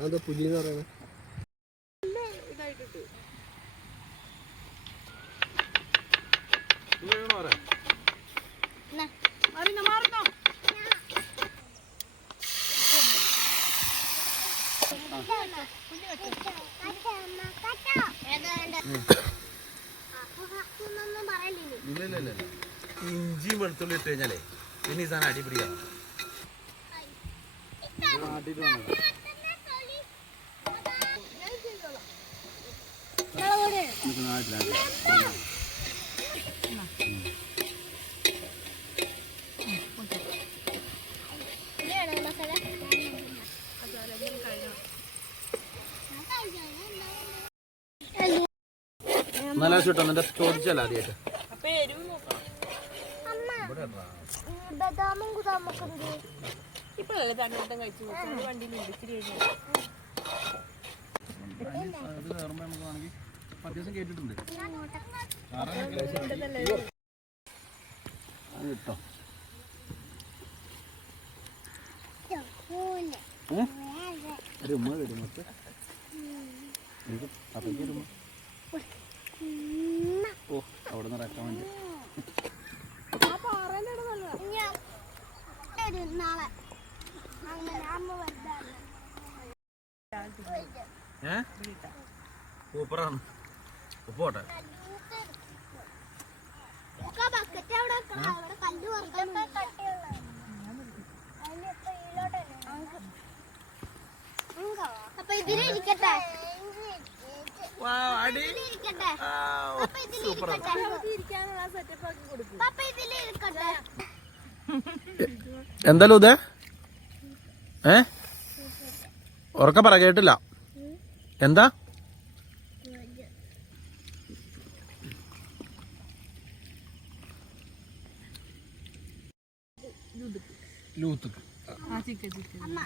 അതെന്താ പുലി എന്ന് പറയുന്നത്? ഇഞ്ചിയും വെളുത്തുള്ളി ഇട്ട് കഴിഞ്ഞാലേ പിന്നെ ഈ സാധനം അടിപിടിയാണ്. നല്ല ചുട്ടോ നിന്റെ ചോദിച്ചല്ല ആദ്യമായിട്ട്. ഇപ്പോഴല്ലേ തണ്ണൂട്ടം കഴിച്ചു വണ്ടിയിൽ ഇടിച്ചിട്ട് കഴിഞ്ഞാൽ അത്യാവശ്യം കേട്ടിട്ടുണ്ട്. കിട്ടോ ഒരു ഉമ്മ വരും മൊത്തം അപ്പയ്ക്ക് ഒരു ഓ അവിടെ നിന്ന് ഇറക്കാൻ വേണ്ടി സൂപ്പറാണ്. ഉപ്പോട്ടെ അപ്പൊ ഇതിലിരിക്കട്ടെ. എന്തായാലും ഇതേ ഉറക്ക പറ കേട്ടില്ല. എന്താ ലൂത്തുക്ക് അമ്മ